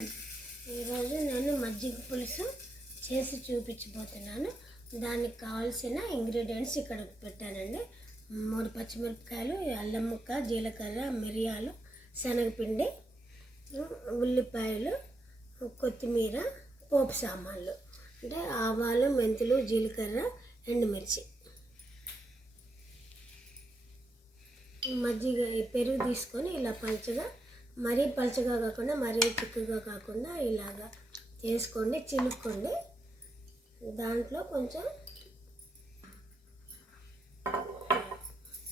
ఈరోజు నేను మజ్జిగ పులుసు చేసి చూపించబోతున్నాను. దానికి కావాల్సిన ఇంగ్రీడియంట్స్ ఇక్కడ పెట్టానండి. 3 పచ్చిమిరపకాయలు, అల్లం ముక్క, జీలకర్ర, మిరియాలు, శనగపిండి, ఉల్లిపాయలు, కొత్తిమీర, పోపు సామాన్లు అంటే ఆవాలు, మెంతులు, జీలకర్ర, ఎండుమిర్చి. మజ్జిగ పెరుగు తీసుకొని ఇలా పలుచగా, మరీ పలుచగా కాకుండా మరీ చిక్కగా కాకుండా ఇలాగా వేసుకోండి, చిలుక్కోండి. దాంట్లో కొంచెం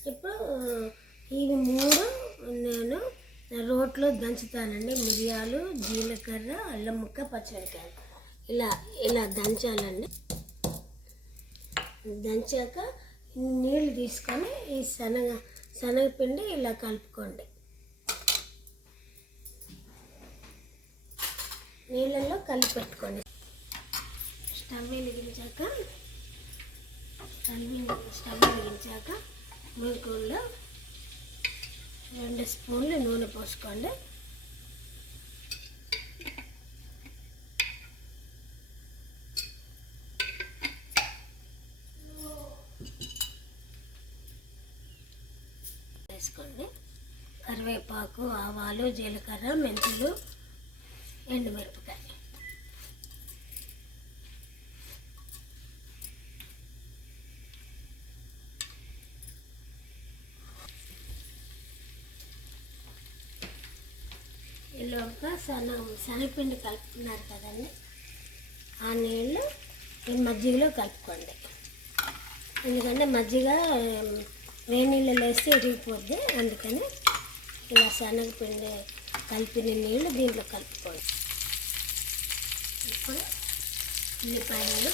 ఇప్పుడు ఇవి 3 నేను రోట్లో దంచుతానండి. మిరియాలు, జీలకర్ర, అల్లం ముక్క, పచ్చిమిరపకాయలు ఇలా దంచాలండి. దంచాక నీళ్ళు తీసుకొని ఈ శనగపిండి ఇలా కలుపుకోండి. నీళ్ళల్లో కలిపి పెట్టుకోండి. స్టవ్ వెలిగించాక మూకుల్లో 2 స్పూన్లు నూనె పోసుకోండి. వేసుకోండి. కరివేపాకు, ఆవాలు, జీలకర్ర, మెంతులు, ఎండుమిరపకాయ. ఈలోగా శనగపిండి కలుపుతున్నారు కదండి, ఆ నీళ్ళు ఈ మజ్జిగలో కలుపుకోండి. ఎందుకంటే మజ్జిగ వేడి నీళ్ళలో వేస్తే ఇరిగిపోద్ది. అందుకని ఇలా శనగపిండి కలిపిన నీళ్ళు దీంట్లో కలుపుకోండి. ఇప్పుడు ఉల్లిపాయలు,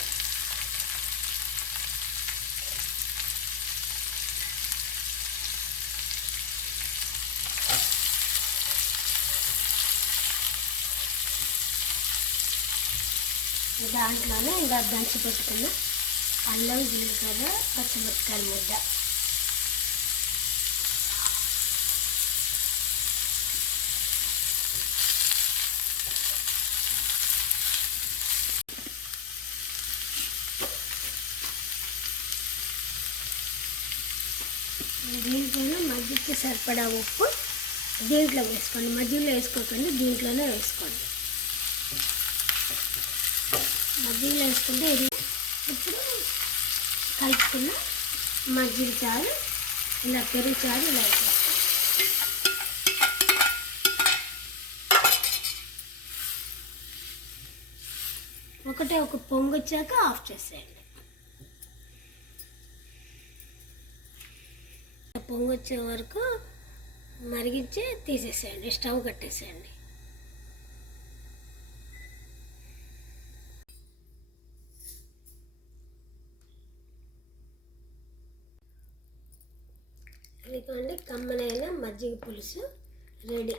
దాంట్లోనే ఇంకా దంచి పెట్టుకున్న అల్లం, జీలకర్ర, పచ్చిమిరపకాయల ముద్ద, దీంట్లోనే మజ్జిగకి సరిపడా ఉప్పు దీంట్లో వేసుకోండి. మజ్జిగలో వేసుకోకండి, దీంట్లోనే వేసుకోండి. మజ్జిగలో వేసుకుంటే ఇది ఇప్పుడు కలుపుకున్న మజ్జిగ చారు, ఇలా పెరుగు చారు ఇలా వేసుకోండి. ఒక పొంగు వచ్చాక ఆఫ్ చేసేయండి. పొంగు వచ్చే వరకు మరిగించి తీసేసేయండి, స్టవ్ కట్టేసేయండి. ఇదిగోండి, కమ్మనైన మజ్జిగ పులుసు రెడీ.